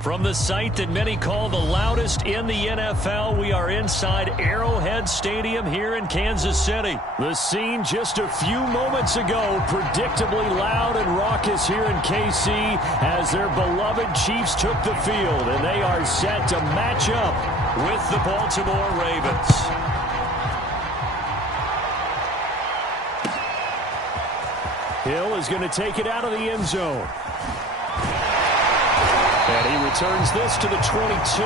From the site that many call the loudest in the NFL, we are inside Arrowhead Stadium here in Kansas City. The scene just a few moments ago, predictably loud and raucous here in KC as their beloved Chiefs took the field, and they are set to match up with the Baltimore Ravens. Hill is going to take it out of the end zone. And he returns this to the 22.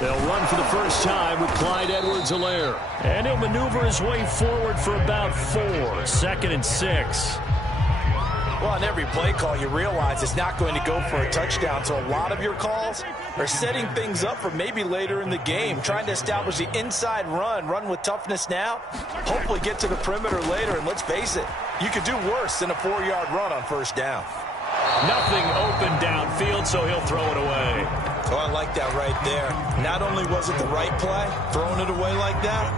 They'll run for the first time with Clyde Edwards-Helaire. And he'll maneuver his way forward for about 4. 2nd and 6. Well, on every play call, you realize it's not going to go for a touchdown. So a lot of your calls are setting things up for maybe later in the game, trying to establish the inside run with toughness now, hopefully get to the perimeter later. And let's face it, you could do worse than a 4-yard run on first down. Nothing open downfield, so he'll throw it away. Oh, I like that right there. Not only was it the right play, throwing it away like that,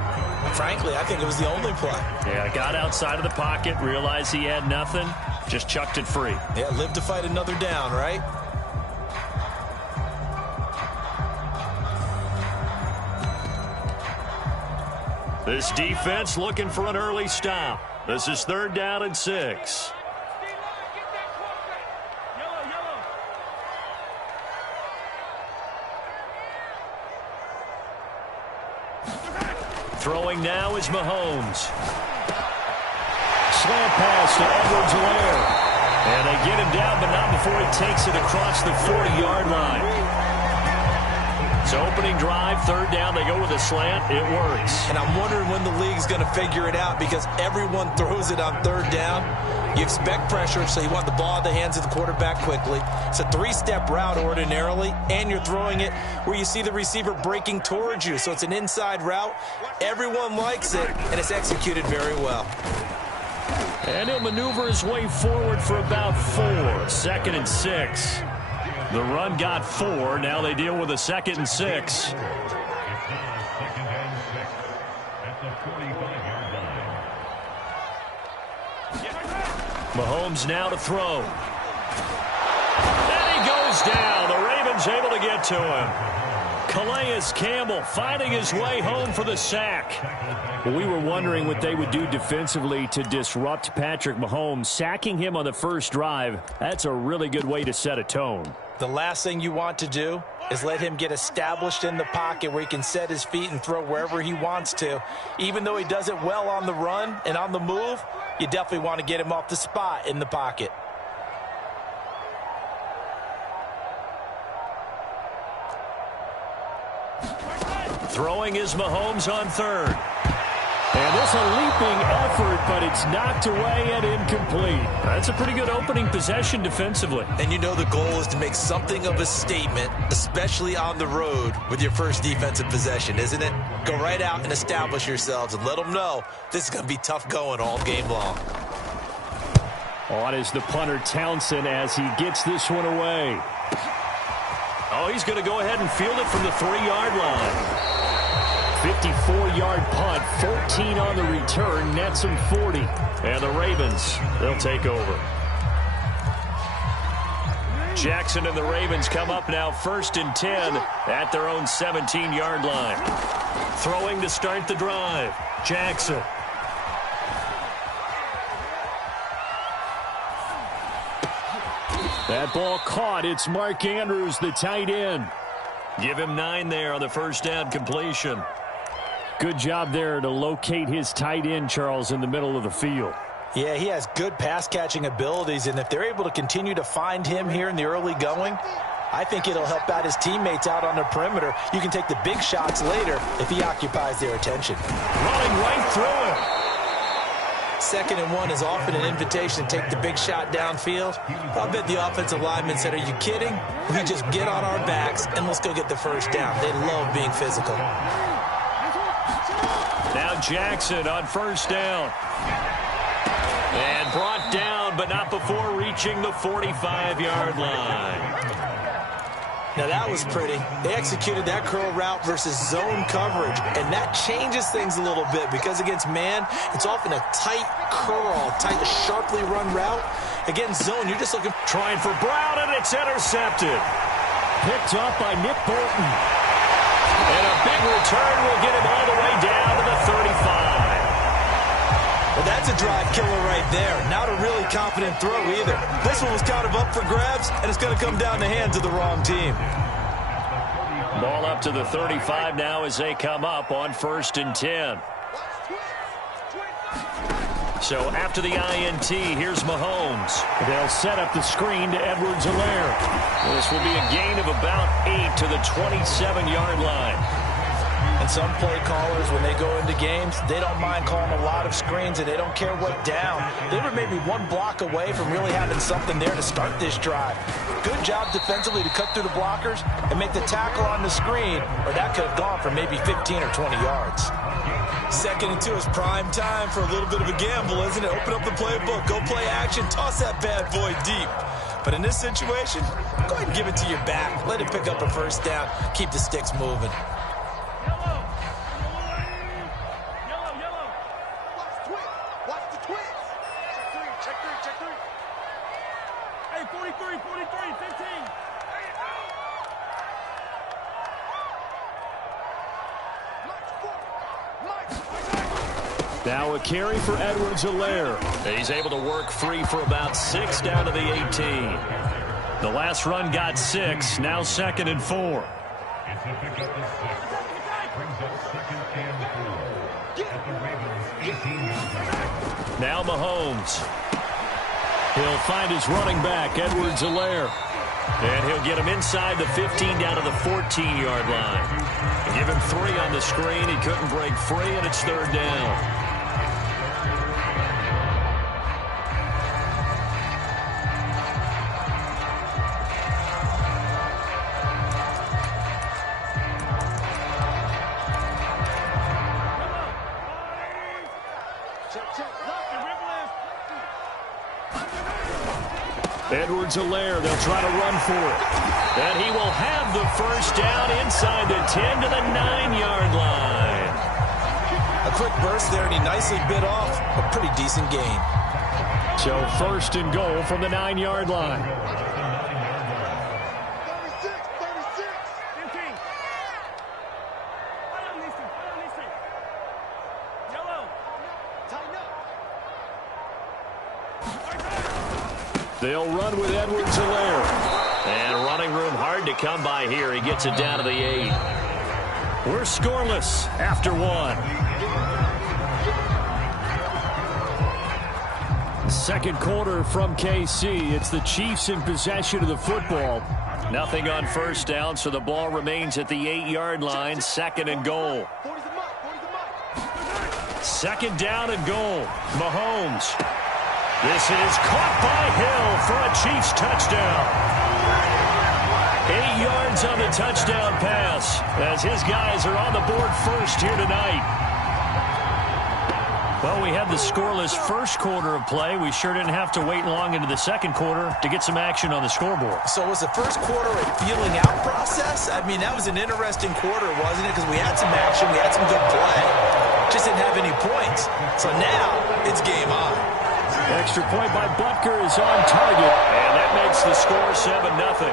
frankly, I think it was the only play. Yeah, got outside of the pocket, realized he had nothing, just chucked it free. Yeah, live to fight another down, right? This defense looking for an early stop. This is 3rd down and 6. Throwing now is Mahomes. Slant pass to Edwards-Helaire. And they get him down, but not before he takes it across the 40-yard line. So opening drive, 3rd down, they go with a slant. It works. And I'm wondering when the league's going to figure it out because everyone throws it on 3rd down. You expect pressure, so you want the ball in the hands of the quarterback quickly. It's a 3-step route ordinarily, and you're throwing it where you see the receiver breaking towards you. So it's an inside route. Everyone likes it, and it's executed very well. And he'll maneuver his way forward for about 4. 2nd and 6. The run got 4. Now they deal with a 2nd and 6. Mahomes now to throw. And he goes down. The Ravens able to get to him. Calais Campbell finding his way home for the sack. Well, we were wondering what they would do defensively to disrupt Patrick Mahomes. Sacking him on the first drive, that's a really good way to set a tone. The last thing you want to do is let him get established in the pocket where he can set his feet and throw wherever he wants to. Even though he does it well on the run and on the move, you definitely want to get him off the spot in the pocket. Throwing is Mahomes on 3rd. And this a leaping effort, but it's knocked away and incomplete. That's a pretty good opening possession defensively. And you know the goal is to make something of a statement, especially on the road with your first defensive possession, isn't it? Go right out and establish yourselves and let them know this is going to be tough going all game long. On is the punter Townsend as he gets this one away. Oh, he's going to go ahead and field it from the 3-yard line. 54-yard punt, 14 on the return, nets him 40. And the Ravens, they'll take over. Jackson and the Ravens come up now 1st and 10 at their own 17-yard line. Throwing to start the drive, Jackson. That ball caught. It's Mark Andrews, the tight end. Give him 9 there on the first down completion. Good job there to locate his tight end, Charles, in the middle of the field. Yeah, he has good pass-catching abilities, and if they're able to continue to find him here in the early going, I think it'll help out his teammates out on the perimeter. You can take the big shots later if he occupies their attention. Running right through him. 2nd and 1 is often an invitation to take the big shot downfield. I'll bet the offensive lineman said, are you kidding? We just get on our backs and let's go get the first down. They love being physical. Now Jackson on first down. And brought down, but not before reaching the 45-yard line. Now that was pretty. They executed that curl route versus zone coverage, and that changes things a little bit because against man, it's often a tight curl, tight, sharply run route. Against zone, you're just looking. Trying for Brown, and it's intercepted. Picked up by Nick Bolton. And a big return will get him all the way down to the 35. Well, that's a drive killer right there. Not a really confident throw either. This one was kind of up for grabs, and it's going to come down the hands of the wrong team. Ball up to the 35 now as they come up on 1st and 10. So after the INT, here's Mahomes. They'll set up the screen to Edwards-Helaire. This will be a gain of about 8 to the 27-yard line. And some play callers, when they go into games, they don't mind calling a lot of screens, and they don't care what down. They were maybe one block away from really having something there to start this drive. Good job defensively to cut through the blockers and make the tackle on the screen, or that could have gone for maybe 15 or 20 yards. 2nd and 2 is prime time for a little bit of a gamble, isn't it? Open up the playbook, go play action, toss that bad boy deep. But in this situation, go ahead and give it to your back. Let it pick up a first down. Keep the sticks moving. Now a carry for Edwards-Helaire. He's able to work free for about 6 down to the 18. The last run got 6. Now 2nd and 4. Now Mahomes. He'll find his running back, Edwards-Helaire. And he'll get him inside the 15 down to the 14-yard line. Give him 3 on the screen. He couldn't break free, and it's 3rd down. Edwards-Helaire, they'll try to run for it. And he will have the first down inside the 10 to the 9-yard line. A quick burst there, and he nicely bit off a pretty decent gain. So 1st and goal from the 9-yard line. 36, 15. Yellow. Tighten up. They'll run with Edwards-Helaire. And running room hard to come by here. He gets it down to the 8. We're scoreless after 1. Second quarter from KC. It's the Chiefs in possession of the football. Nothing on first down, so the ball remains at the 8-yard line. 2nd and goal. 2nd down and goal. Mahomes. This is caught by Hill for a Chiefs touchdown. 8 yards on the touchdown pass as his guys are on the board first here tonight. Well, we had the scoreless first quarter of play. We sure didn't have to wait long into the second quarter to get some action on the scoreboard. So was the first quarter a feeling out process? I mean, that was an interesting quarter, wasn't it? Because we had some action, we had some good play. Just didn't have any points. So now it's game on. Extra point by Butker is on target, and that makes the score 7-0.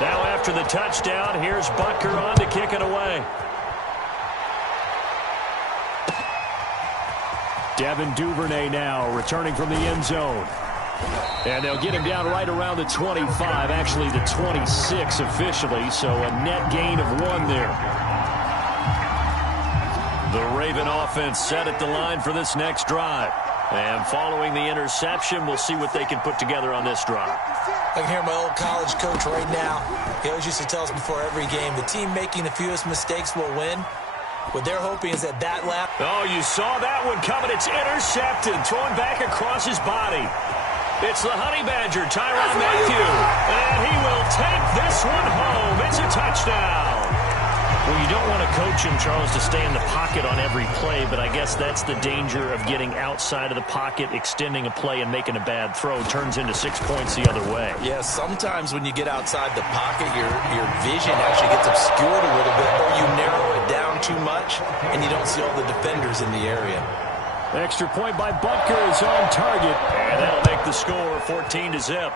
Now after the touchdown, here's Butker on to kick it away. Devin Duvernay now returning from the end zone. And they'll get him down right around the 25, actually the 26 officially, so a net gain of 1 there. The Raven offense set at the line for this next drive. And following the interception, we'll see what they can put together on this drive. I can hear my old college coach right now. He always used to tell us before every game, the team making the fewest mistakes will win. What they're hoping is that lap. Oh, you saw that one coming. It's intercepted. Throwing back across his body. It's the Honey Badger, Tyrann Mathieu. And he will take this one home. It's a touchdown. Well, you don't want to coach him, Charles, to stay in the pocket on every play, but I guess that's the danger of getting outside of the pocket, extending a play, and making a bad throw. Turns into 6 points the other way. Yeah, sometimes when you get outside the pocket, your vision actually gets obscured a little bit, or you narrow it down too much, and you don't see all the defenders in the area. Extra point by Butker is on target, and that'll make the score 14-0.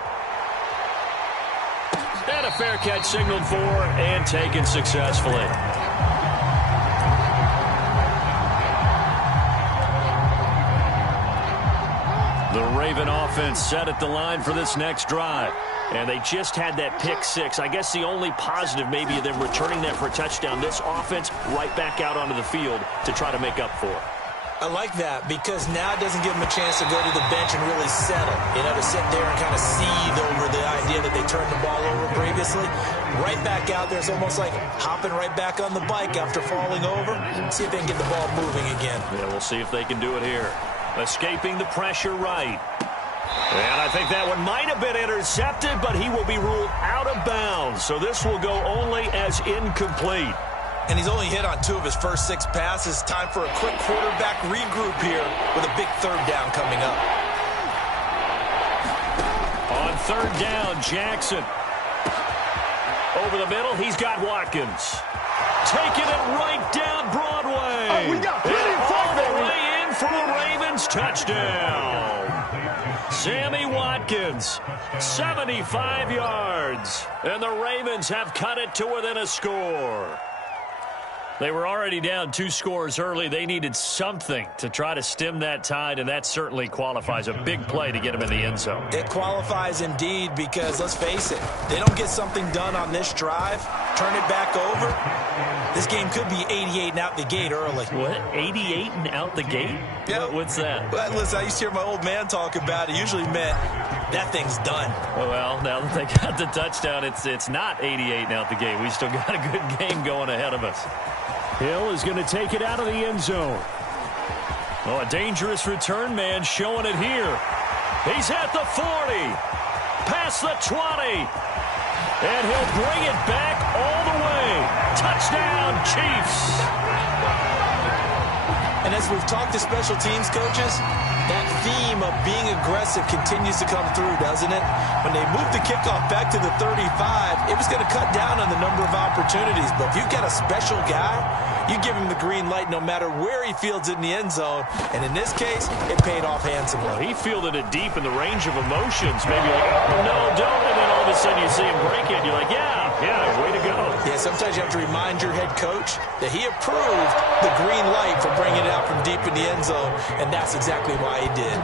And a fair catch signaled for and taken successfully. The Raven offense set at the line for this next drive. And they just had that pick six. I guess the only positive maybe of them returning that for a touchdown. This offense right back out onto the field to try to make up for it. I like that because now it doesn't give them a chance to go to the bench and really settle, to sit there and kind of seethe over the idea that they turned the ball over previously. Right back out there, it's almost like hopping right back on the bike after falling over. See if they can get the ball moving again. Yeah, we'll see if they can do it here. Escaping the pressure right. And I think that one might have been intercepted, but he will be ruled out of bounds. So this will go only as incomplete. And he's only hit on 2 of his first 6 passes. Time for a quick quarterback regroup here with a big 3rd down coming up. On 3rd down, Jackson. Over the middle, he's got Watkins. Taking it right down Broadway. Oh, we got plenty of all the way in for a Ravens touchdown. Sammy Watkins, 75 yards. And the Ravens have cut it to within a score. They were already down 2 scores early. They needed something to try to stem that tide, and that certainly qualifies. A big play to get them in the end zone. It qualifies indeed because, let's face it, they don't get something done on this drive, turn it back over, this game could be 88 and out the gate early. What? 88 and out the gate? Yeah. What's that? Well, listen, I used to hear my old man talk about it. Usually meant that thing's done. Well, now that they got the touchdown, it's not 88 and out the gate. We still got a good game going ahead of us. Hill is going to take it out of the end zone. Oh, a dangerous return man showing it here. He's at the 40. Past the 20. And he'll bring it back all the way. Touchdown, Chiefs. And as we've talked to special teams coaches, that theme of being aggressive continues to come through, doesn't it? When they moved the kickoff back to the 35, it was going to cut down on the number of opportunities. But if you've got a special guy, you give him the green light no matter where he fields it in the end zone. And in this case, it paid off handsomely. Well, he fielded it deep in the range of emotions. Maybe like, oh, no, don't. And then all of a sudden you see him break it. You're like, yeah, way to go. Yeah, sometimes you have to remind your head coach that he approved the green light for bringing it out from deep in the end zone. And that's exactly why he did.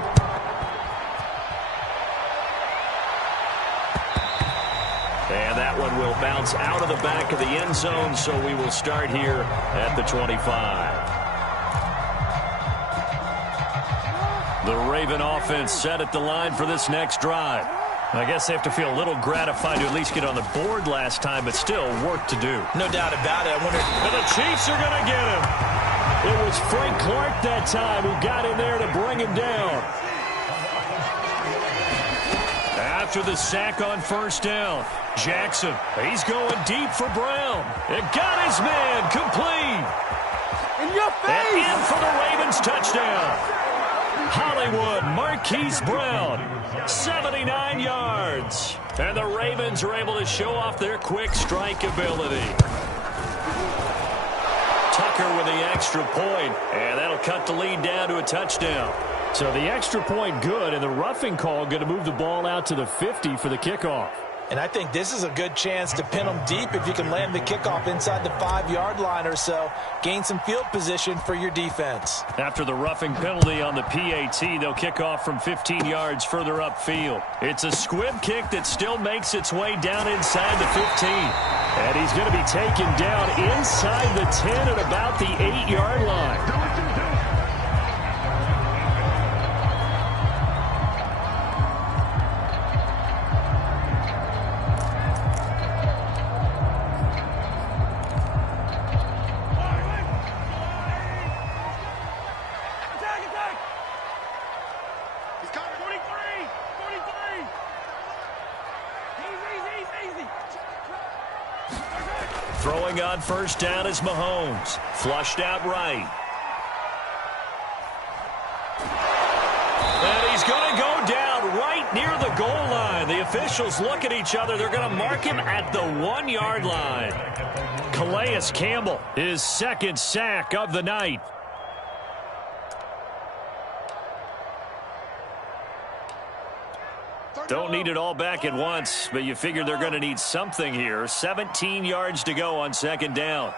And that one will bounce out of the back of the end zone, so we will start here at the 25. The Raven offense set at the line for this next drive. I guess they have to feel a little gratified to at least get on the board last time, but still work to do. No doubt about it. I wonder. And the Chiefs are going to get him. It was Frank Clark that time who got in there to bring him down. After the sack on 1st down, Jackson, he's going deep for Brown. It got his man complete. In your face! And in for the Ravens touchdown. Hollywood, Marquise Brown, 79 yards. And the Ravens are able to show off their quick strike ability. Tucker with the extra point, and that'll cut the lead down to a touchdown. So the extra point good, and the roughing call going to move the ball out to the 50 for the kickoff. And I think this is a good chance to pin them deep if you can land the kickoff inside the 5-yard line or so. Gain some field position for your defense. After the roughing penalty on the PAT, they'll kick off from 15 yards further upfield. It's a squib kick that still makes its way down inside the 15. And he's going to be taken down inside the 10 at about the 8-yard line. Throwing on first down is Mahomes. Flushed out right. And he's going to go down right near the goal line. The officials look at each other. They're going to mark him at the 1-yard line. Calais Campbell, his second sack of the night. Don't need it all back at once, but you figure they're going to need something here. 17 yards to go on second down.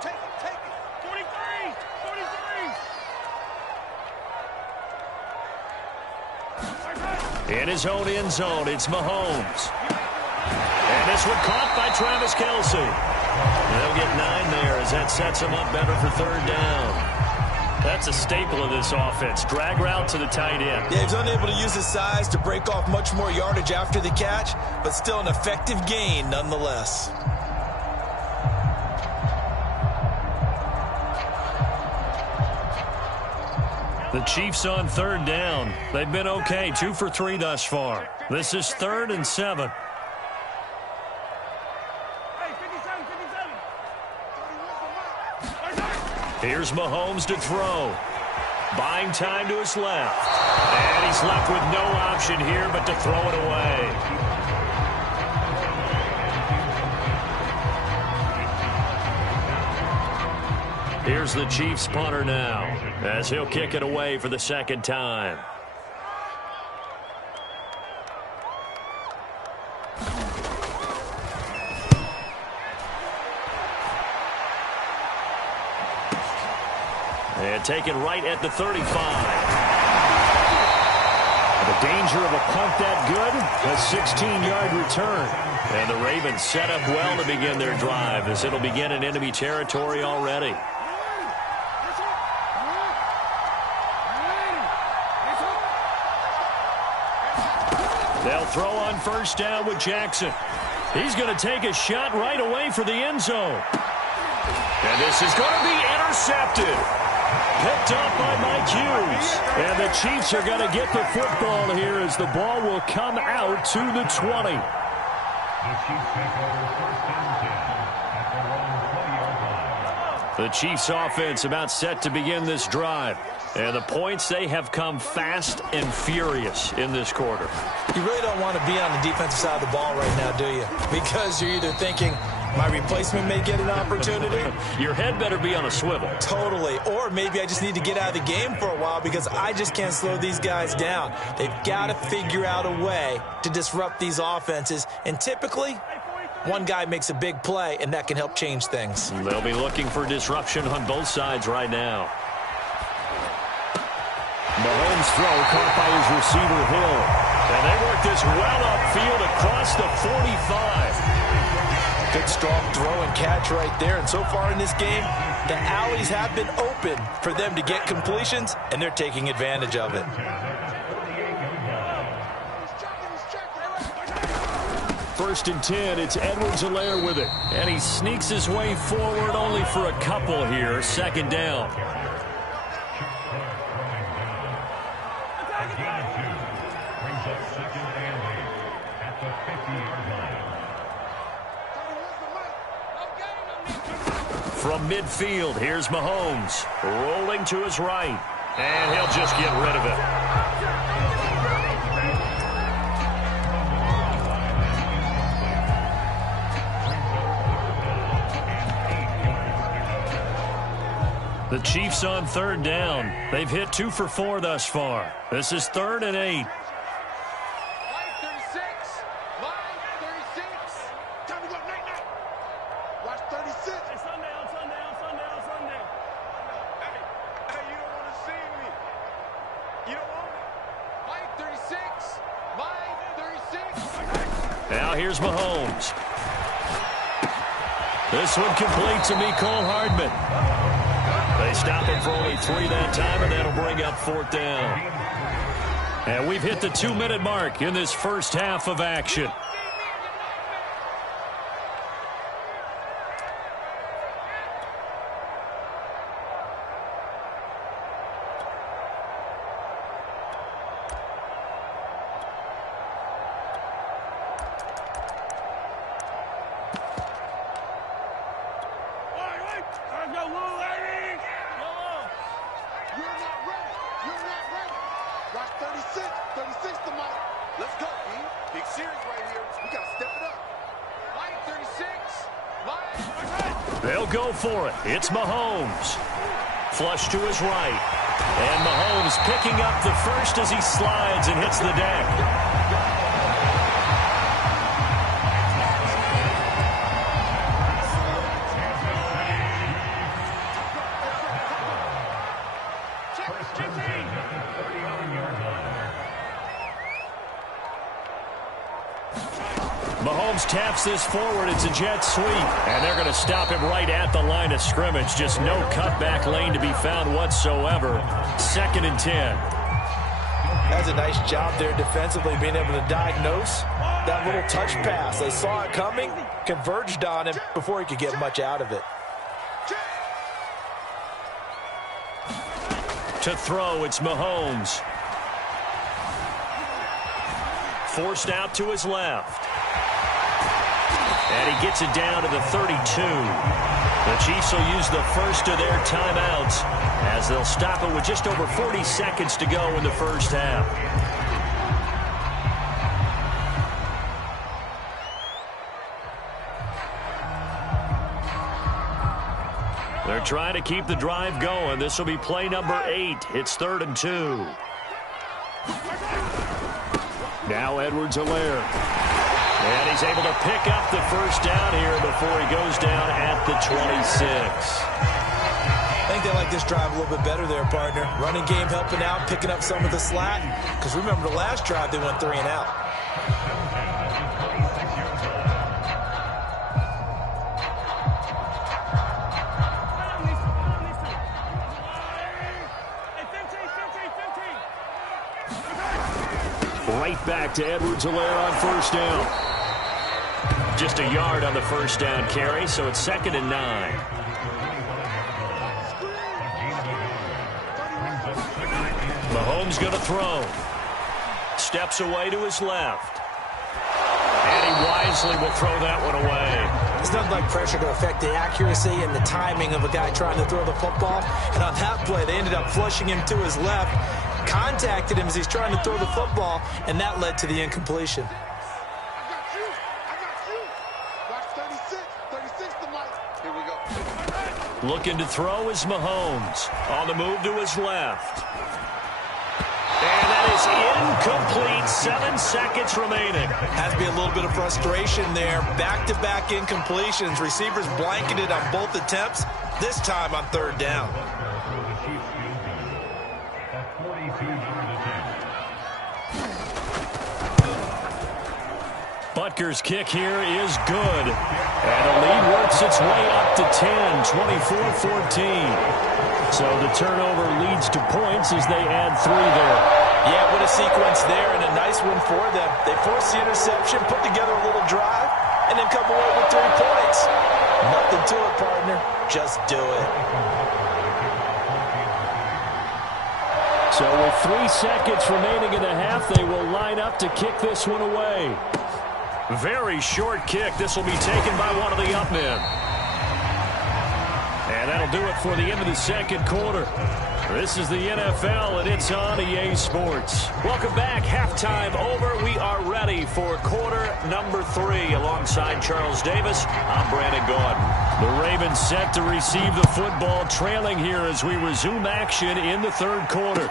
Take it. 43. In his own end zone, it's Mahomes. And this one caught by Travis Kelce. They'll get 9 there as that sets him up better for third down. That's a staple of this offense. Drag route to the tight end. Yeah, he's unable to use his size to break off much more yardage after the catch, but still an effective gain nonetheless. The Chiefs on third down. They've been okay, 2 for 3 thus far. This is 3rd and 7. Here's Mahomes to throw. Buying time to his left. And he's left with no option here but to throw it away. Here's the Chiefs punter now as he'll kick it away for the second time. And taken right at the 35. The danger of a punt that good, a 16-yard return. And the Ravens set up well to begin their drive as it'll begin in enemy territory already. They'll throw on first down with Jackson. He's going to take a shot right away for the end zone. And this is going to be intercepted. Picked up by Mike Hughes. And the Chiefs are going to get the football here as the ball will come out to the 20. The Chiefs offense about set to begin this drive. And the points, they have come fast and furious in this quarter. You really don't want to be on the defensive side of the ball right now, do you? Because you're either thinking, my replacement may get an opportunity. Your head better be on a swivel. Totally. Or maybe I just need to get out of the game for a while because I just can't slow these guys down. They've got to figure out a way to disrupt these offenses. And typically, one guy makes a big play, and that can help change things. They'll be looking for disruption on both sides right now. Mahomes' throw caught by his receiver, Hill. And they work this well upfield across the 45. Good, strong throw and catch right there. And so far in this game, the alleys have been open for them to get completions, and they're taking advantage of it. First and 10, it's Edwards-Helaire with it. And he sneaks his way forward only for a couple here. Second down. From midfield, here's Mahomes. Rolling to his right. And he'll just get rid of it. The Chiefs on third down. They've hit 2 for 4 thus far. This is 3rd and 8. Now here's Mahomes. This one complete to Mecole Hardman. They stop him for only 3 that time, and that'll bring up 4th down. And we've hit the 2-minute mark in this first half of action. Let's go, Lou, ladies! You're not ready. You're not ready. Watch 36 to Mike. Let's go, B. Big series right here. We got to step it up. Mike, 36. Mike. They'll go for it. It's Mahomes. Flush to his right. And Mahomes picking up the first as he slides and hits the deck. Mahomes taps this forward. It's a jet sweep. And they're going to stop him right at the line of scrimmage. Just no cutback lane to be found whatsoever. 2nd and 10. That's a nice job there defensively, being able to diagnose that little touch pass. They saw it coming, converged on him before he could get much out of it. To throw, it's Mahomes. Forced out to his left. And he gets it down to the 32. The Chiefs will use the first of their timeouts as they'll stop it with just over 40 seconds to go in the first half. They're trying to keep the drive going. This will be play number 8. It's 3rd and 2. Now Edwards-Helaire. And he's able to pick up the first down here before he goes down at the 26. I think they like this drive a little bit better there, partner. Running game helping out, picking up some of the slack. Because remember the last drive, they went 3 and out. Right back to Edwards-Helaire on first down. Just a yard on the first down carry, so it's 2nd and 9. Mahomes going to throw. Steps away to his left. And he wisely will throw that one away. It's nothing like pressure to affect the accuracy and the timing of a guy trying to throw the football. And on that play, they ended up flushing him to his left, contacted him as he's trying to throw the football, and that led to the incompletion. Looking to throw is Mahomes. On the move to his left. And that is incomplete. 7 seconds remaining. Has to be a little bit of frustration there. Back-to-back incompletions. Receivers blanketed on both attempts, this time on 3rd down. Butker's kick here is good. And the lead works its way up to 10, 24-14. So the turnover leads to points as they add 3 there. Yeah, what a sequence there, and a nice one for them. They force the interception, put together a little drive, and then come away with 3 points. Nothing to it, partner. Just do it. So with 3 seconds remaining in the half, they will line up to kick this one away. Very short kick. This will be taken by one of the up men. And that'll do it for the end of the second quarter. This is the NFL, and it's on EA Sports. Welcome back. Halftime over. We are ready for quarter number 3. Alongside Charles Davis, I'm Brandon Gaudin. The Ravens set to receive the football, trailing here as we resume action in the 3rd quarter.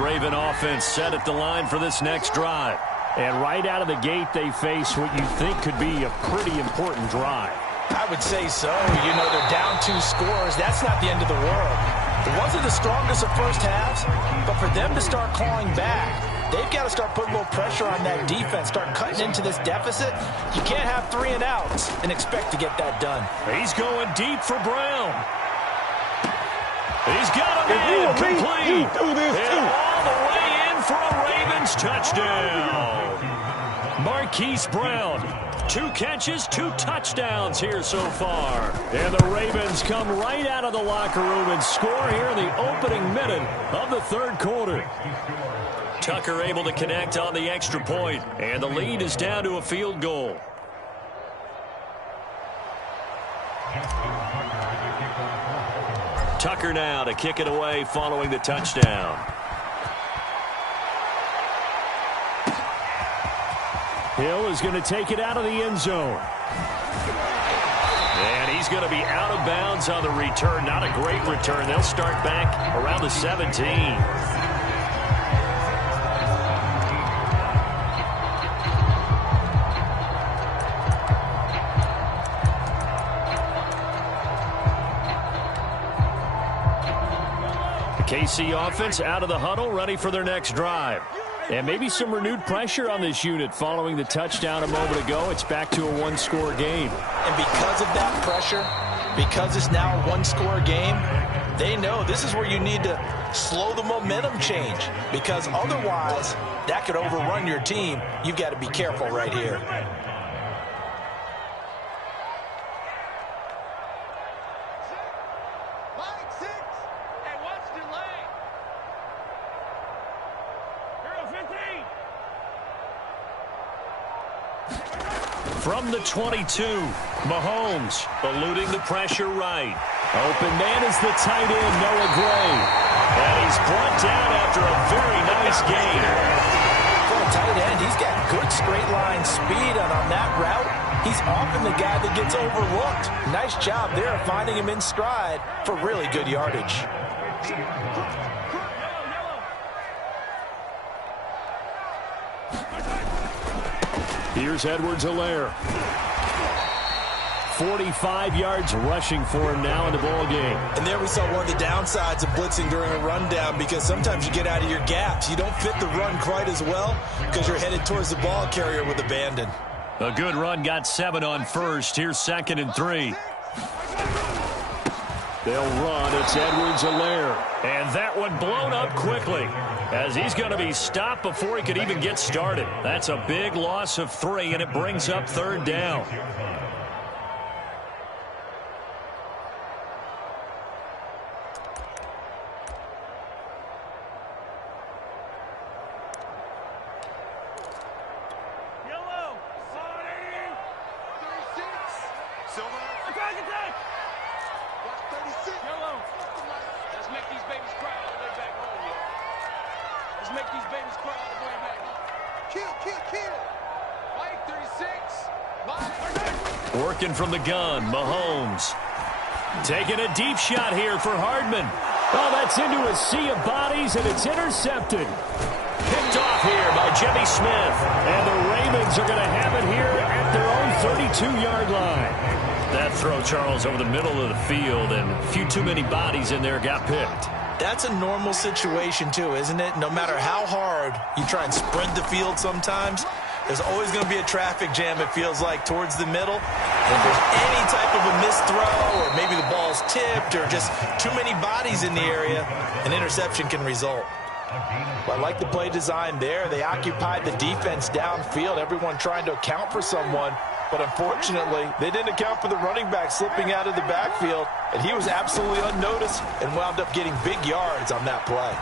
Raven offense set at the line for this next drive. And right out of the gate, they face what you think could be a pretty important drive. I would say so. You know, they're down 2 scores. That's not the end of the world. It wasn't the strongest of first halves, but for them to start clawing back, they've got to start putting a little pressure on that defense, start cutting into this deficit. You can't have 3 and outs and expect to get that done. He's going deep for Brown. He's got a man complete. And all the way in for a Ravens touchdown. Marquise Brown, 2 catches, 2 touchdowns here so far. And the Ravens come right out of the locker room and score here in the opening minute of the 3rd quarter. Tucker able to connect on the extra point, and the lead is down to a field goal. Tucker now to kick it away following the touchdown. Hill is going to take it out of the end zone. And he's going to be out of bounds on the return. Not a great return. They'll start back around the 17. The KC offense out of the huddle, ready for their next drive. And maybe some renewed pressure on this unit following the touchdown a moment ago. It's back to a one-score game. And because of that pressure, because it's now a one-score game, they know this is where you need to slow the momentum change, because otherwise that could overrun your team. You've got to be careful right here. From the 22, Mahomes eluding the pressure right. Open man is the tight end, Noah Gray. And he's brought down after a very nice gain. For a tight end, he's got good straight line speed, and on that route, he's often the guy that gets overlooked. Nice job there finding him in stride for really good yardage. Here's Edwards-Helaire. 45 yards rushing for him now in the ball game. And there we saw one of the downsides of blitzing during a rundown, because sometimes you get out of your gaps. You don't fit the run quite as well because you're headed towards the ball carrier with abandon. A good run, got 7 on first. Here's 2nd and 3. They'll run. It's Edwards-Helaire. And that one blown up quickly, as he's going to be stopped before he could even get started. That's a big loss of 3, and it brings up 3rd down. Yellow. 36. Silver. Attack, attack. Watch 36. Yellow. Let's make these babies cry all the way back home, yo. Let's make these babies cry all the way back home. Kill, kill, kill. Mike, 36. Mike. Working from the gun, Mahomes. Taking a deep shot here for Hardman. Oh, that's into a sea of bodies, and it's intercepted. Picked off here by Jimmy Smith. And the Ravens are going to have it here at their own 32-yard line. That throw, Charles, over the middle of the field, and a few too many bodies in there got picked. That's a normal situation too, isn't it? No matter how hard you try and sprint the field sometimes, there's always going to be a traffic jam, it feels like, towards the middle. And if there's any type of a missed throw, or maybe the ball's tipped, or just too many bodies in the area, an interception can result. But I like the play design there. They occupied the defense downfield, everyone trying to account for someone. But unfortunately, they didn't account for the running back slipping out of the backfield, and he was absolutely unnoticed and wound up getting big yards on that play.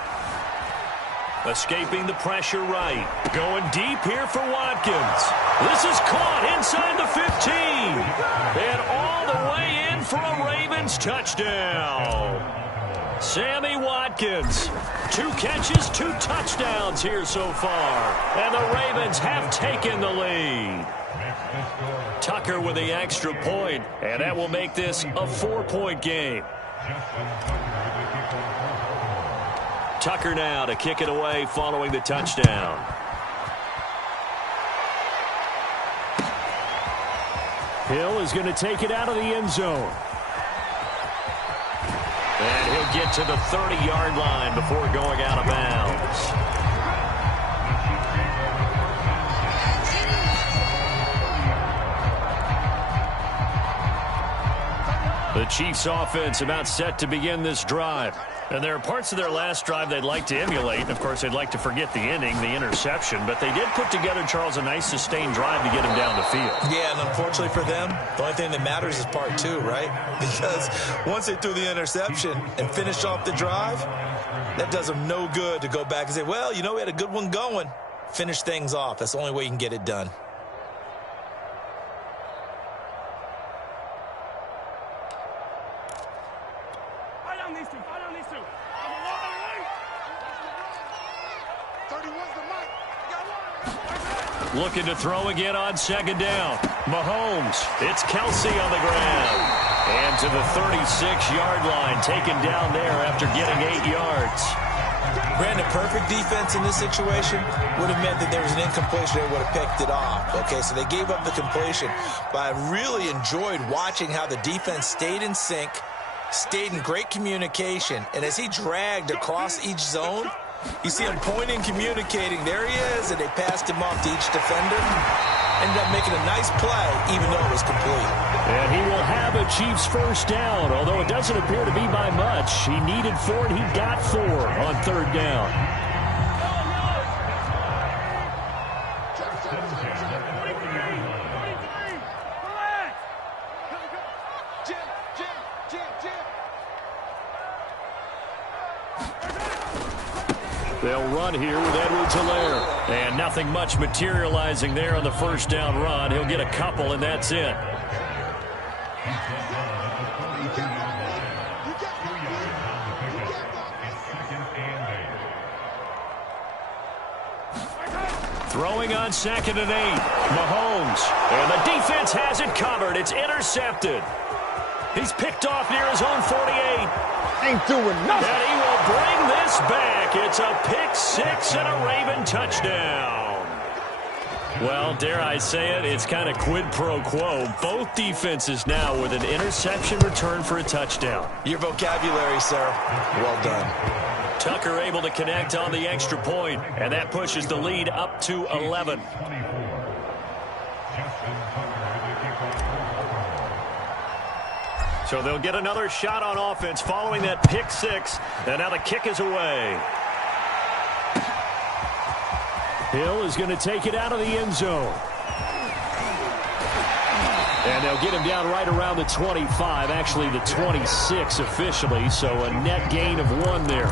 Escaping the pressure right. Going deep here for Watkins. This is caught inside the 15. And all the way in for a Ravens touchdown. Sammy Watkins. 2 catches, 2 touchdowns here so far. And the Ravens have taken the lead. Tucker with the extra point, and that will make this a 4-point game. Tucker now to kick it away following the touchdown. Hill is going to take it out of the end zone. And he'll get to the 30-yard line before going out of bounds. The Chiefs offense about set to begin this drive. And there are parts of their last drive they'd like to emulate. And of course, they'd like to forget the inning, the interception. But they did put together, Charles, a nice sustained drive to get him down the field. Yeah, and unfortunately for them, the only thing that matters is part 2, right? Because once they threw the interception and finished off the drive, That does them no good to go back and say, well, you know, we had a good one going. Finish things off. That's the only way you can get it done. Fight on these two. Fight on these two. 31's the mic. Looking to throw again on second down. Mahomes. It's Kelsey on the ground. And to the 36-yard line, taken down there after getting 8 yards. Brandon, perfect defense in this situation would have meant that there was an incompletion. They would have picked it off. Okay, so they gave up the completion. But I really enjoyed watching how the defense stayed in sync, stayed in great communication. And as he dragged across each zone, you see him pointing, communicating. There he is, and they passed him off to each defender. Ended up making a nice play, even though it was complete. And he will have a Chiefs first down, although it doesn't appear to be by much. He needed 4, and he got 4 on third down. They'll run here with Edwards-Helaire. And nothing much materializing there on the first down run. He'll get a couple, and that's it. Throwing on 2nd and 8. Mahomes. And the defense has it covered. It's intercepted. He's picked off near his own 48. Ain't doing nothing. And he will bring this back. It's a pick 6 and a Raven touchdown. Well, dare I say it, it's kind of quid pro quo. Both defenses now with an interception return for a touchdown. Your vocabulary, sir. Well done. Tucker able to connect on the extra point, and that pushes the lead up to 11. So they'll get another shot on offense following that pick 6, and now the kick is away. Hill is going to take it out of the end zone. And they'll get him down right around the 25, actually the 26 officially, so a net gain of 1 there.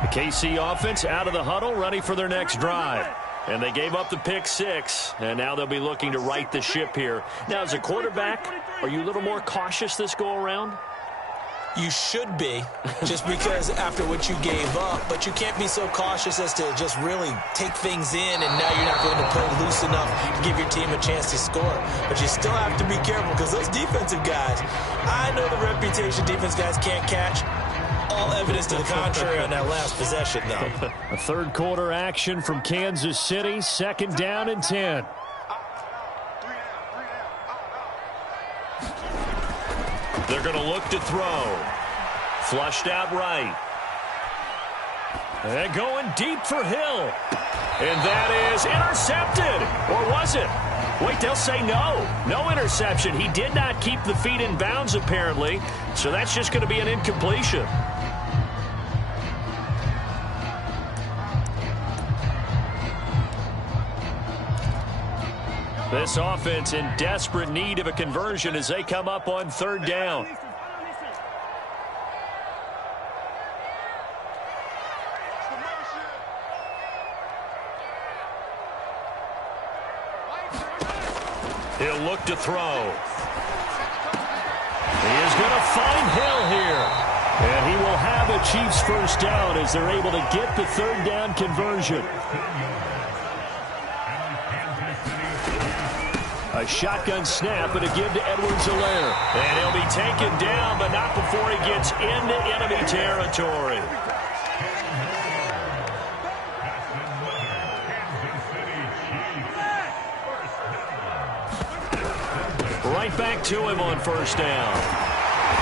The KC offense out of the huddle, ready for their next drive. And they gave up the pick 6, and now they'll be looking to right the ship here. Now, as a quarterback, are you a little more cautious this go-around? You should be, just because after what you gave up, but you can't be so cautious as to just really take things in, and now you're not going to play loose enough to give your team a chance to score. But you still have to be careful, because those defensive guys, I know the reputation defense guys can't catch. All evidence to the contrary on that last possession, though. A third quarter action from Kansas City, 2nd down and 10. They're going to look to throw. Flushed out right. And going deep for Hill. And that is intercepted. Or was it? Wait, they'll say no. No interception. He did not keep the feet in bounds, apparently. So that's just going to be an incompletion. This offense in desperate need of a conversion as they come up on 3rd down. He'll look to throw. He is going to find Hill here. And he will have a Chiefs first down as they're able to get the 3rd down conversion. A shotgun snap and a give to Edwards-Helaire. And he'll be taken down, but not before he gets into enemy territory. Right back to him on 1st down.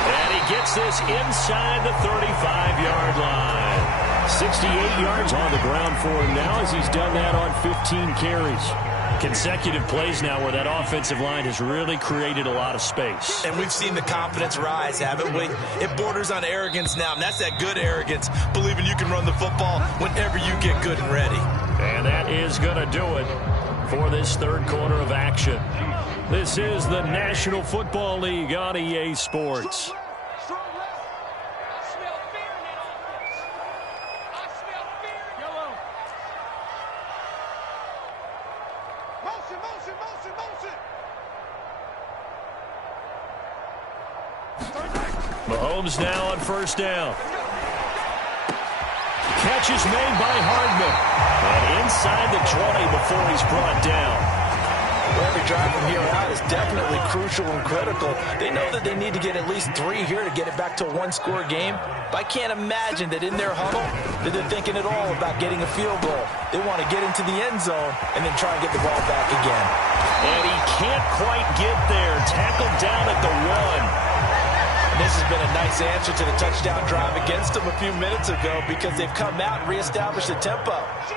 And he gets this inside the 35-yard line. 68 yards on the ground for him now as he's done that on 15 carries. Consecutive plays now where that offensive line has really created a lot of space. And we've seen the confidence rise, haven't we? It borders on arrogance now, and that's that good arrogance, believing you can run the football whenever you get good and ready. And that is going to do it for this 3rd quarter of action. This is the National Football League on EA Sports. Mahomes now on first down. Catch is made by Hardman. And inside the 20 before he's brought down. Well, every drive from here out is definitely crucial and critical. They know that they need to get at least 3 here to get it back to a one-score game. But I can't imagine that in their huddle that they're thinking at all about getting a field goal. They want to get into the end zone and then try and get the ball back again. And he can't quite get there. Tackled down at the 1. This has been a nice answer to the touchdown drive against them a few minutes ago because they've come out and reestablished the tempo.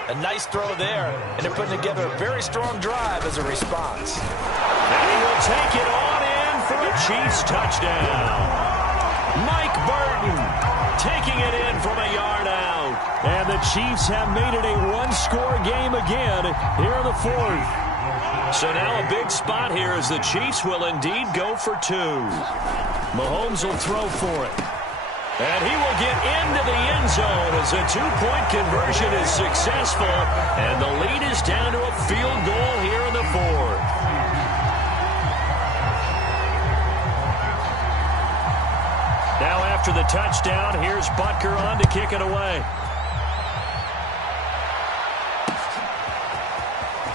A nice throw there, and they're putting together a very strong drive as a response. And he will take it on in for a Chiefs touchdown. Mike Burton taking it in from a yard out. And the Chiefs have made it a one-score game again here in the 4th. So now a big spot here as the Chiefs will indeed go for 2. Mahomes will throw for it. And he will get into the end zone as a 2-point conversion is successful. And the lead is down to a field goal here in the 4th. Now after the touchdown, here's Butker on to kick it away.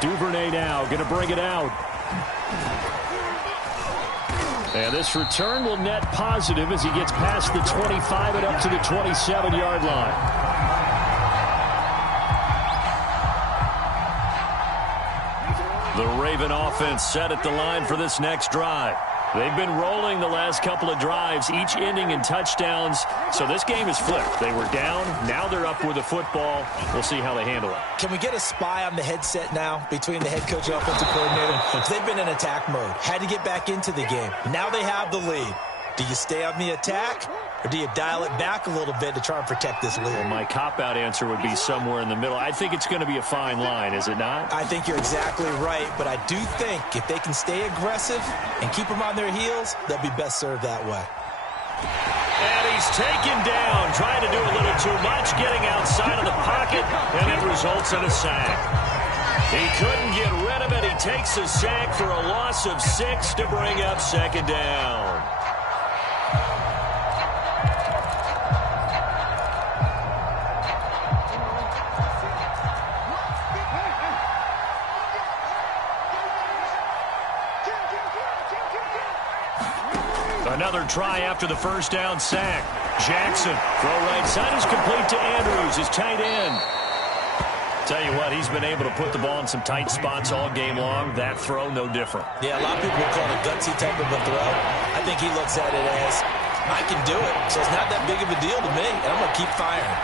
Duvernay now going to bring it out. And this return will net positive as he gets past the 25 and up to the 27-yard line. The Raven offense set at the line for this next drive. They've been rolling the last couple of drives, each ending in touchdowns. So this game is flipped. They were down. Now they're up with the football. We'll see how they handle it. Can we get a spy on the headset now between the head coach and offensive coordinator? They've been in attack mode. Had to get back into the game. Now they have the lead. Do you stay on the attack, or do you dial it back a little bit to try and protect this lead? Well, my cop-out answer would be somewhere in the middle. I think it's going to be a fine line, is it not? I think you're exactly right, but I do think if they can stay aggressive and keep them on their heels, they'll be best served that way. And he's taken down, trying to do a little too much, getting outside of the pocket, and it results in a sack. He couldn't get rid of it. He takes a sack for a loss of 6 to bring up second down. Another try after the first down sack. Jackson, throw right side is complete to Andrews, his tight end. Tell you what, he's been able to put the ball in some tight spots all game long. That throw, no different. Yeah, a lot of people would call it a gutsy type of a throw. I think he looks at it as, I can do it, so it's not that big of a deal to me, and I'm going to keep firing.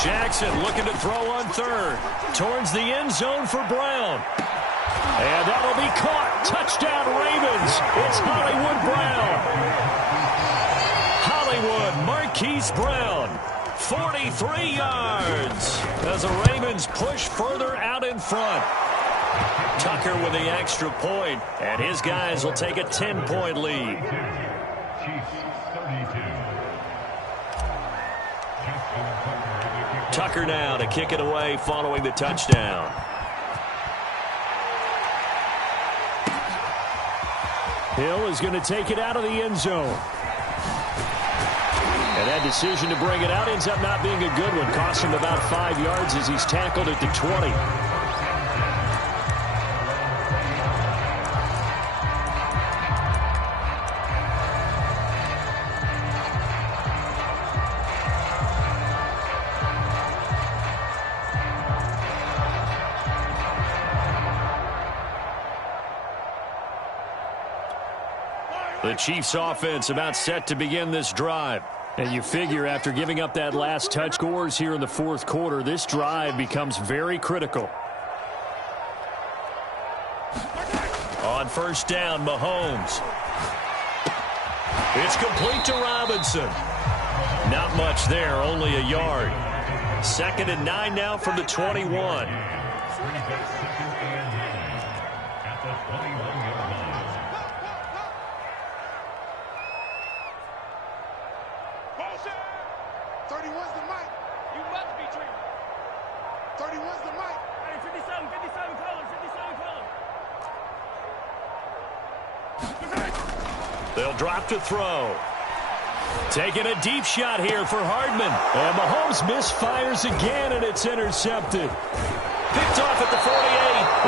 Jackson looking to throw on third. Towards the end zone for Brown. And that'll be caught. Touchdown, Ravens. It's Hollywood Brown. Hollywood, Marquise Brown. 43 yards as the Ravens push further out in front. Tucker with the extra point, and his guys will take a 10-point lead. Tucker now to kick it away following the touchdown. Hill is going to take it out of the end zone. And that decision to bring it out ends up not being a good one. Costs him about 5 yards as he's tackled at the 20. The Chiefs offense about set to begin this drive. And you figure after giving up that last touch scores here in the fourth quarter, this drive becomes very critical. On first down, Mahomes. It's complete to Robinson. Not much there, only a yard. 2nd and 9 now from the 21. 31's the mic. You must be dreaming. 31's the mic. Hey, 57 colors, 57 colors. They'll drop to throw. Taking a deep shot here for Hardman. And Mahomes misfires again, and it's intercepted. Picked off at the 48.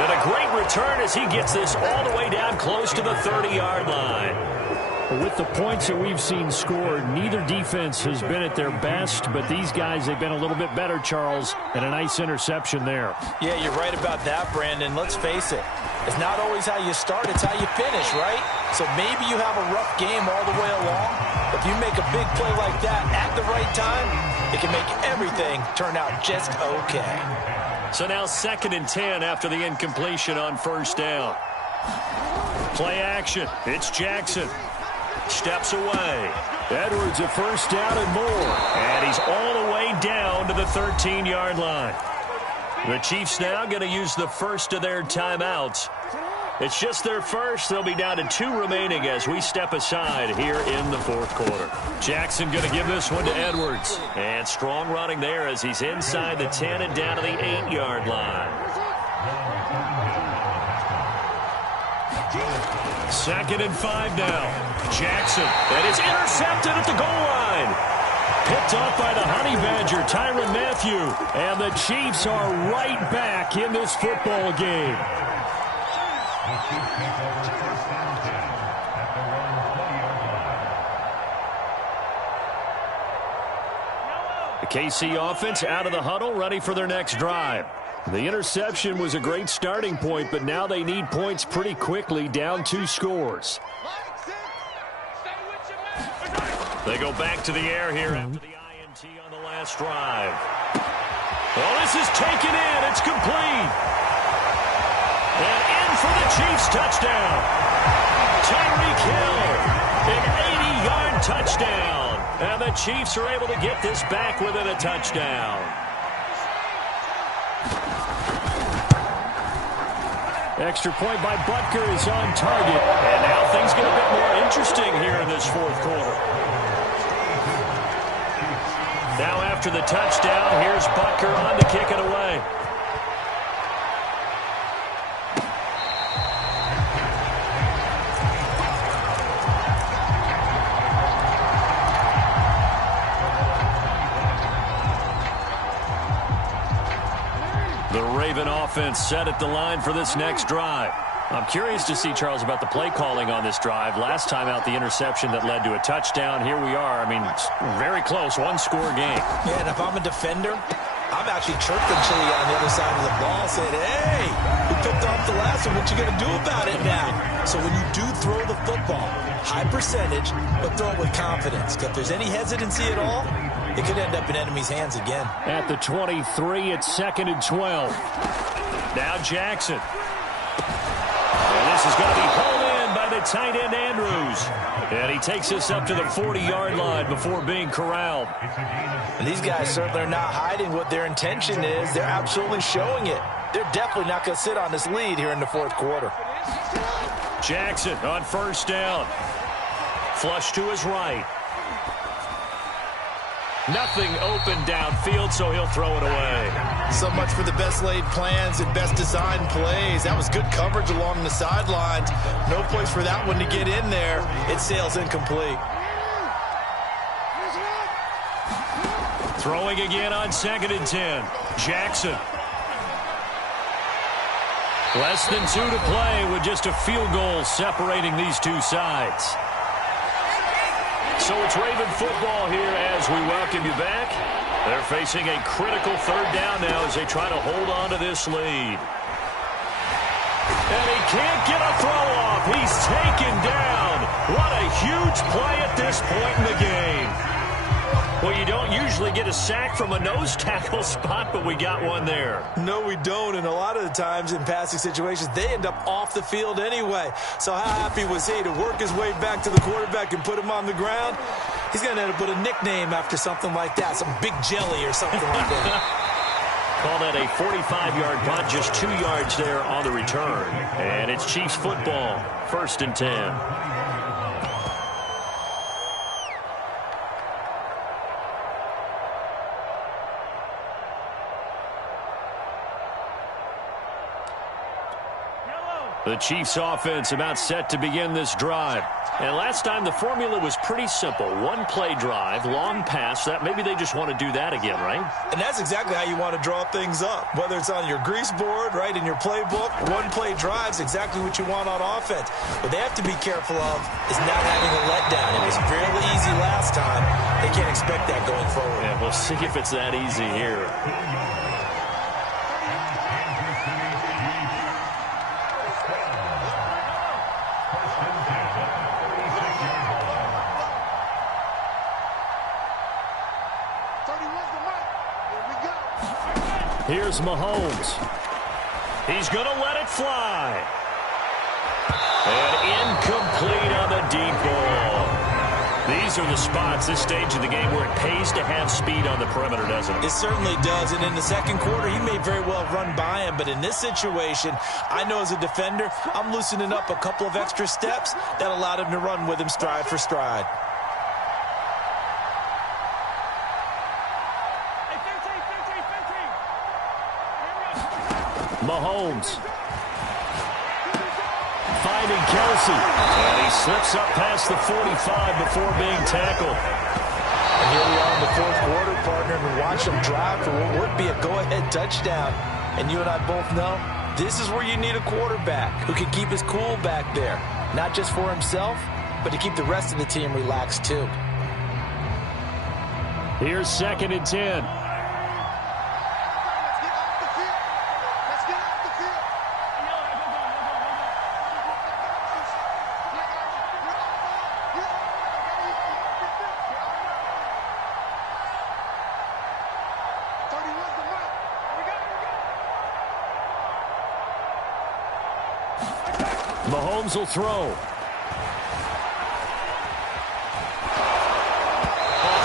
And a great return as he gets this all the way down close to the 30-yard line. With the points that we've seen scored, neither defense has been at their best, but these guys, they've been a little bit better, Charles, and a nice interception there. Yeah, you're right about that, Brandon. Let's face it. It's not always how you start, it's how you finish, right? So maybe you have a rough game all the way along. If you make a big play like that at the right time, it can make everything turn out just okay. So now 2nd and 10 after the incompletion on first down. Play action. It's Jackson. Steps away. Edwards a first down and more. And he's all the way down to the 13-yard line. The Chiefs now going to use the first of their timeouts. It's just their first. They'll be down to 2 remaining as we step aside here in the 4th quarter. Jackson going to give this one to Edwards. And strong running there as he's inside the 10 and down to the 8-yard line. 2nd and 5 now. Jackson, and it's intercepted at the goal line. Picked off by the Honey Badger, Tyrann Mathieu. And the Chiefs are right back in this football game. The KC offense out of the huddle, ready for their next drive. The interception was a great starting point, but now they need points pretty quickly, down 2 scores. They go back to the air here after the INT on the last drive. Well, this is taken in. It's complete. And in for the Chiefs touchdown. Tyreek Hill, an 80-yard touchdown. And the Chiefs are able to get this back within a touchdown. Extra point by Butker is on target. And now things get a bit more interesting here in this 4th quarter. Now after the touchdown, here's Butker on to kick it away. The Raven offense set at the line for this next drive. I'm curious to see, Charles, about the play calling on this drive. Last time out, the interception that led to a touchdown. Here we are. I mean, it's very close, 1-score game. Yeah, and if I'm a defender, I'm actually chirping Chili on the other side of the ball, saying, hey, we picked off the last one. What you going to do about it now? So when you do throw the football, high percentage, but throw it with confidence. If there's any hesitancy at all, it could end up in enemy's hands again. At the 23, it's 2nd and 12. Now Jackson. And this is going to be pulled in by the tight end Andrews. And he takes us up to the 40-yard line before being corralled. And these guys certainly are not hiding what their intention is. They're absolutely showing it. They're definitely not going to sit on this lead here in the 4th quarter. Jackson on first down. Flush to his right. Nothing open downfield, so he'll throw it away. So much for the best laid plans and best designed plays. That was good coverage along the sidelines. No place for that one to get in there. It sails incomplete. Throwing again on 2nd and 10. Jackson. Less than 2 to play with just a field goal separating these two sides. So it's Raven football here as we welcome you back. They're facing a critical 3rd down now as they try to hold on to this lead. And he can't get a throw off. He's taken down. What a huge play at this point in the game. Well, you don't usually get a sack from a nose tackle spot, but we got one there. No, we don't, and a lot of the times in passing situations, they end up off the field anyway. So how happy was he to work his way back to the quarterback and put him on the ground? He's going to end up with a nickname after something like that, some Big Jelly or something like that. Call that a 45-yard punt, just 2 yards there on the return. And it's Chiefs football, 1st and 10. The Chiefs offense about set to begin this drive. And last time the formula was pretty simple. One-play drive, long pass. That maybe they just want to do that again, right? And that's exactly how you want to draw things up. Whether it's on your grease board, right, in your playbook, one-play drive's exactly what you want on offense. What they have to be careful of is not having a letdown. It was fairly easy last time. They can't expect that going forward. Yeah, we'll see if it's that easy here. Here's Mahomes. He's going to let it fly. And incomplete on the deep ball. These are the spots, this stage of the game, where it pays to have speed on the perimeter, doesn't it? It certainly does. And in the second quarter, he may very well run by him. But in this situation, I know as a defender, I'm loosening up a couple of extra steps that allowed him to run with him stride for stride. Mahomes finding Kelsey, and he slips up past the 45 before being tackled. And here we are in the fourth quarter, partner, and watch him drive for what would be a go-ahead touchdown. And you and I both know this is where you need a quarterback who can keep his cool back there, not just for himself, but to keep the rest of the team relaxed too. Here's 2nd and 10. Mahomes will throw. A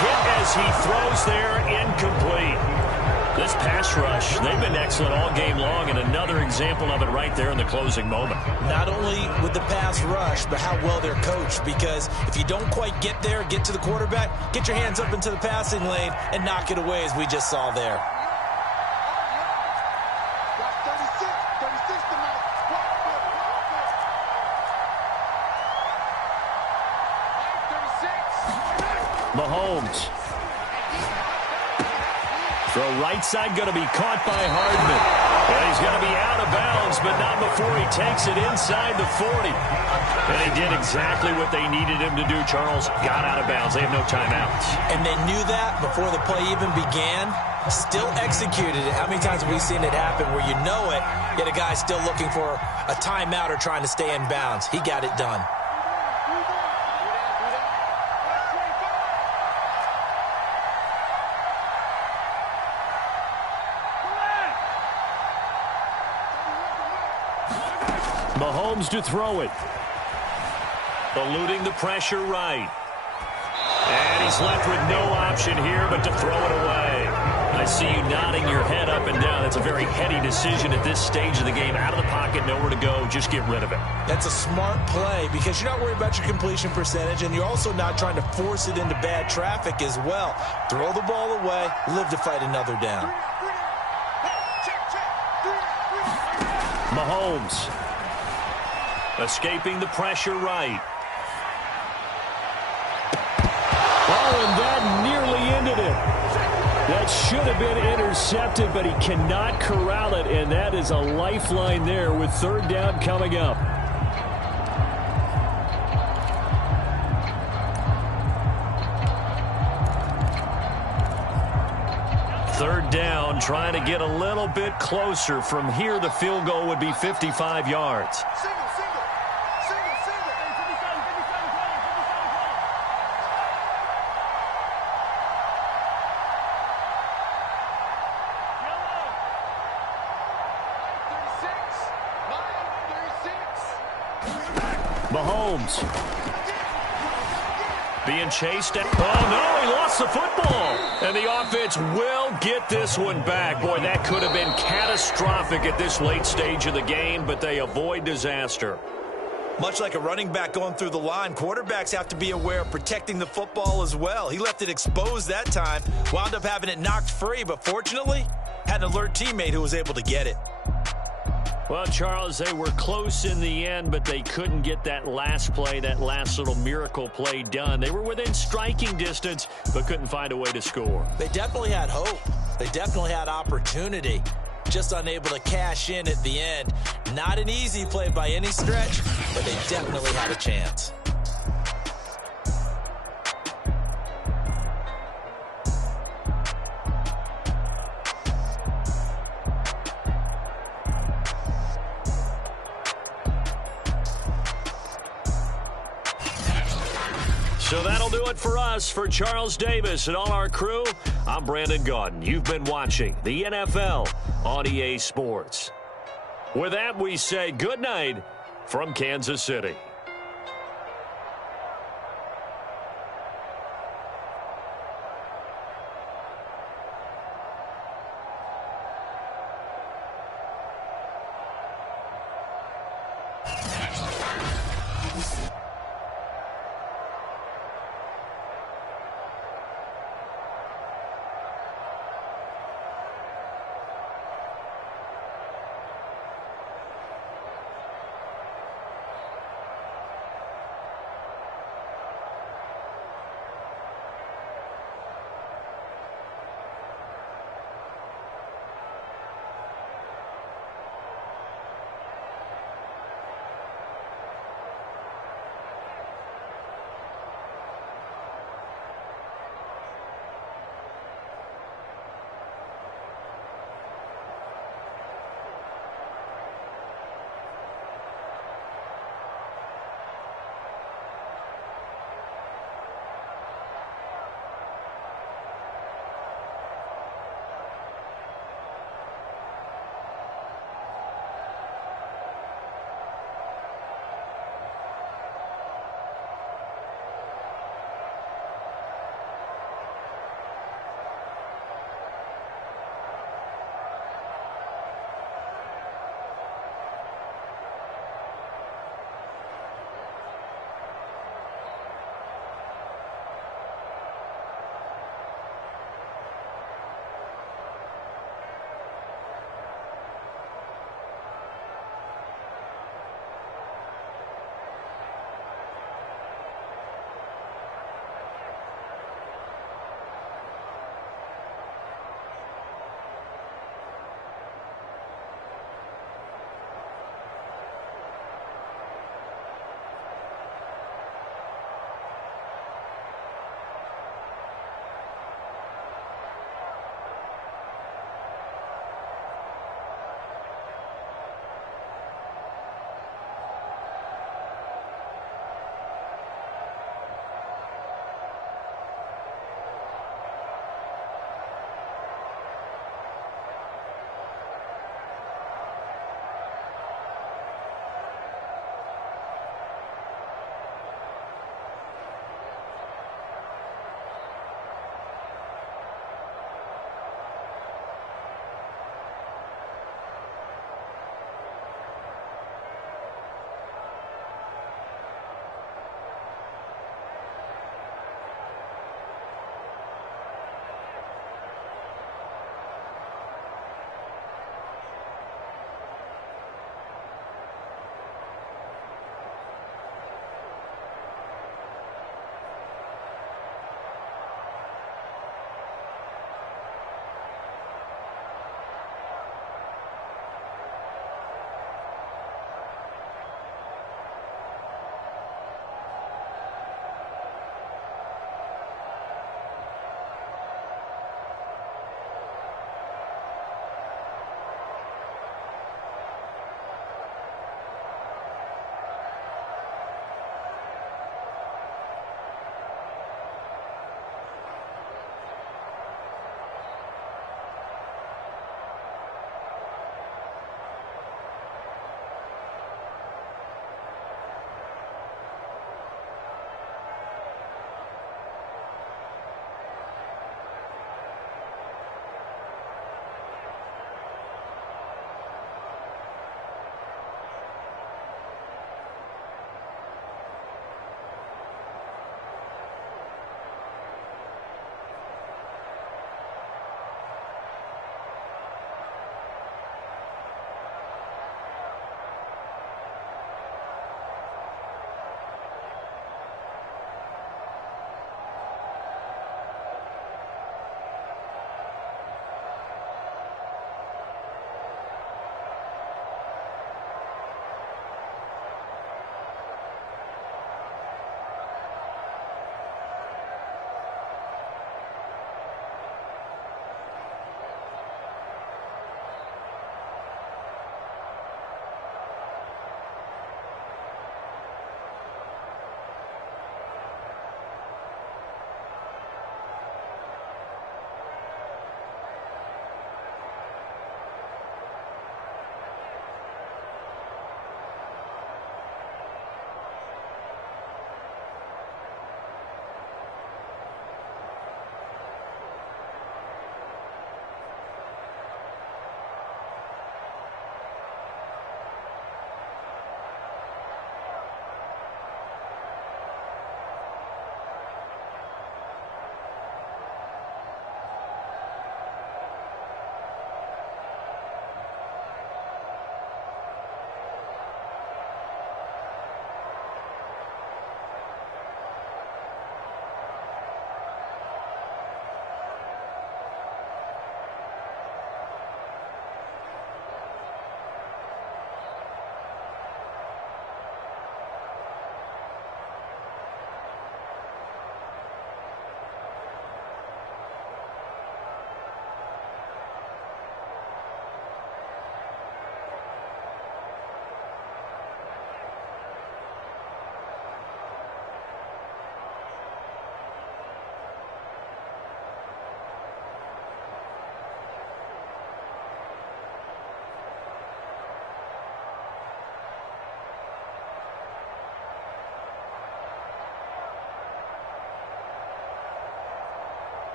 hit as he throws there, incomplete. This pass rush, they've been excellent all game long, and another example of it right there in the closing moment. Not only with the pass rush, but how well they're coached, because if you don't quite get there, get to the quarterback, get your hands up into the passing lane and knock it away, as we just saw there. Mahomes. Throw right side, going to be caught by Hardman. And he's going to be out of bounds, but not before he takes it inside the 40. And he did exactly what they needed him to do, Charles. Got out of bounds. They have no timeouts. And they knew that before the play even began. Still executed it. How many times have we seen it happen where you know it, yet a guy's still looking for a timeout or trying to stay in bounds? He got it done. Mahomes to throw it. Eluding the pressure right. And he's left with no option here but to throw it away. I see you nodding your head up and down. That's a very heady decision at this stage of the game. Out of the pocket, nowhere to go. Just get rid of it. That's a smart play because you're not worried about your completion percentage, and you're also not trying to force it into bad traffic as well. Throw the ball away, live to fight another down. Mahomes. Escaping the pressure right. Oh, and that nearly ended it. That should have been intercepted, but he cannot corral it, and that is a lifeline there with 3rd down coming up. Third down, trying to get a little bit closer. From here, the field goal would be 55 yards. Mahomes being chased. Oh, no, he lost the football. And the offense will get this one back. Boy, that could have been catastrophic at this late stage of the game, but they avoid disaster. Much like a running back going through the line, quarterbacks have to be aware of protecting the football as well. He left it exposed that time, wound up having it knocked free, but fortunately, had an alert teammate who was able to get it. Well, Charles, they were close in the end, but they couldn't get that last play, that last little miracle play done. They were within striking distance, but couldn't find a way to score. They definitely had hope. They definitely had opportunity. Just unable to cash in at the end. Not an easy play by any stretch, but they definitely had a chance. So that'll do it for us. For Charles Davis and all our crew, I'm Brandon Gaudin. You've been watching the NFL on EA Sports. With that, we say good night from Kansas City.